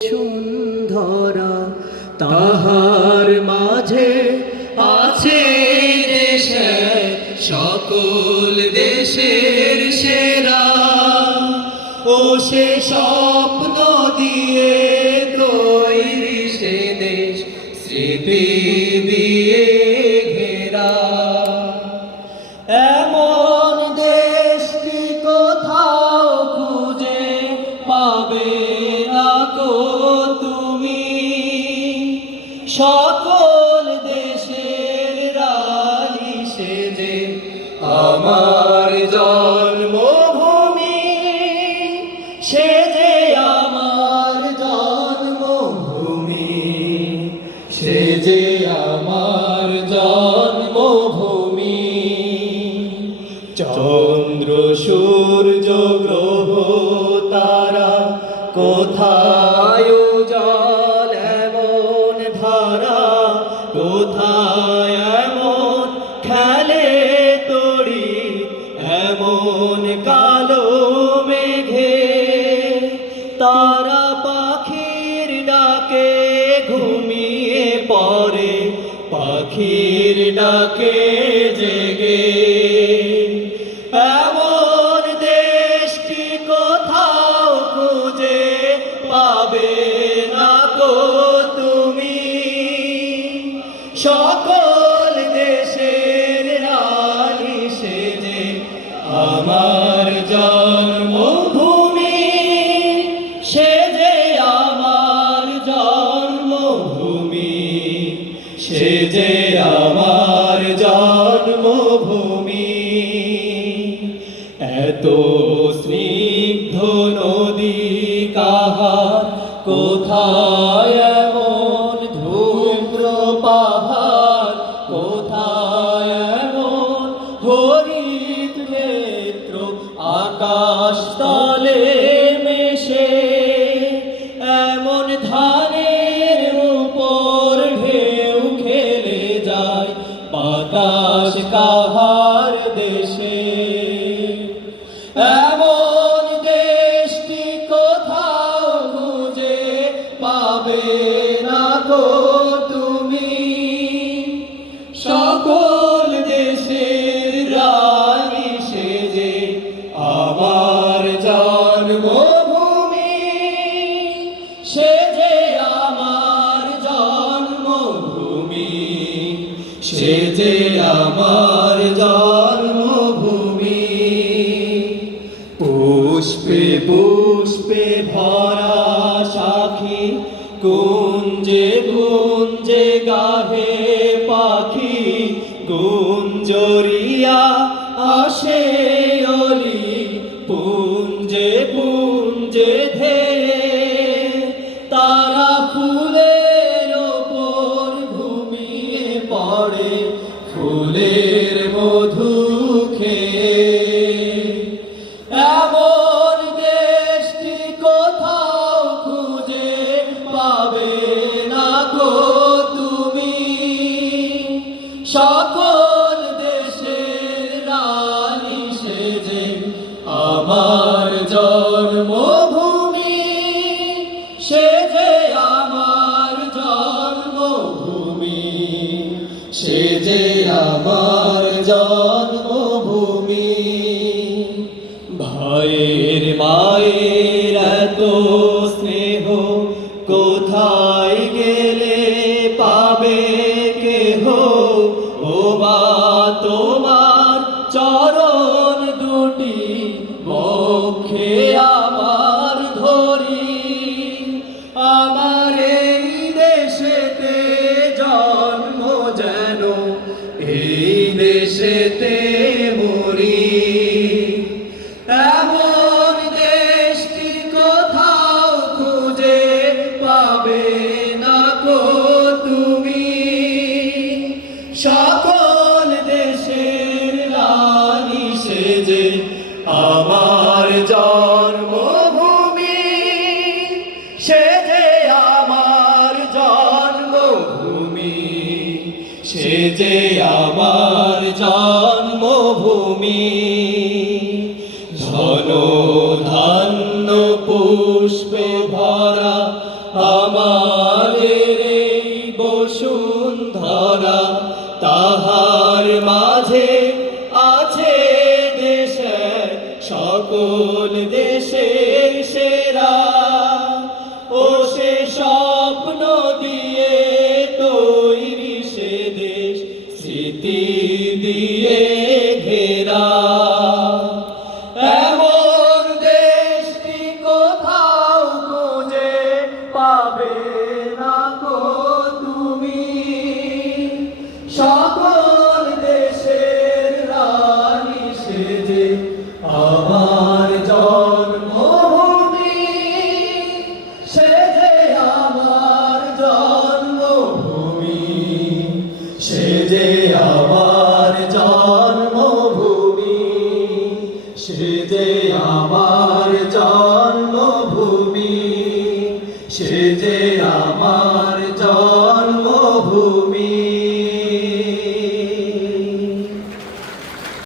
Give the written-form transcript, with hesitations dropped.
সুন্ধরা তাহার মাঝে আছে দেশে সকল দেশের সেরা ও সে স্বপ্ন দিয়ে তৈরি সে দেশ স্মৃতি দিয়ে ঘেরা এমন দেশটি কোথাও খুঁজে পাবে না গো তুমি সকল দেশের রানী সেজে আমার জন্মভূমি সেজে আমার জন্মভূমি সেজে আমার জন্মভূমি চন্দ্র সূর্য গ্রহ তারা কোথায় জল এমন ধারা কোথায় এমন খেলে তড়ি এমন কালো মেঘে তারা পাখির ডাকে ঘুমিয়ে পড়ে পাখির ডাকে জেগে এমন দেশটি কোথাও খুঁজে পাবে না গো তুমি সকল দেশের রানী সেজে আমার জন্মভূমি সেজে আমার জন্মভূমি সেজে আমার জন্মভূমি এত স্নিগ্ধ নদী কাহার কোথায় এমন ধূম্র পাহাড় কোথায় এমন হরিত নেত্র আকাশ তলে মেশে এমন ধানের উপর ঢেউ খেলে যায় বাতাস কাহার দেশে এমন দেশটি কোথাও খুঁজে পাবে না গো তুমি সকল দেশের রানী সেজে আমার জন্মভূমি সেজে আমার জন্মভূমি সেজে আমার জন্মভূমি পুষ্পে পুষ্পে ভরা সাখী কুঞ্জে কুঞ্জে গাহে পাখি গুঞ্জরিয়া আসে অলি পুঞ্জে পুঞ্জে ধেয়ে তারা ফুলের ওপর ঘুমিয়ে পড়ে ফুলের মধু খেয়ে এমন দেশটি কোথাও খুঁজে পাবে না গো তুমি সকল দেশের রানী সেজে আমার জন্মভূমি সেজে আমার জন্মভূমি সেজে আমার জন্মভূমি ভাইয়ের মায়ের এত স্নেহ কোথায় গেলে পাবে কেহ ও মা তোমার চরণ দুটি বক্ষে আমার ধরি আমার এই দেশেতে জন্ম যেন এই দেশেতে মরি এমন দেশটি কোথাও খুঁজে পাবে না গো তুমি সকল দেশের রানী সেজে আমার জন্মভূমি সেজে আমার জন্মভূমি সেজে আমার জন্মভূমি ধন ধান্য পুষ্পে ভরা আমাদের এই বসুন্ধরা, তাহার মাঝে আছে দেশের সকল দেশের সেরা। ও সে স্বপ্ন দিয়ে তৈরি সে দেশ, স্মৃতি দিয়ে ঘেরা। এমন দেশটি কোথাও খুঁজে পাবে না গো তুমি, সকল দেশের রানী সেজে আমার জন্মভূমি, সেজে আমার জন্মভূমি, সেজে আমার জন্মভূমি, সেজে আমার জন্মভূমি, সেজে আমার জন্মভূমি।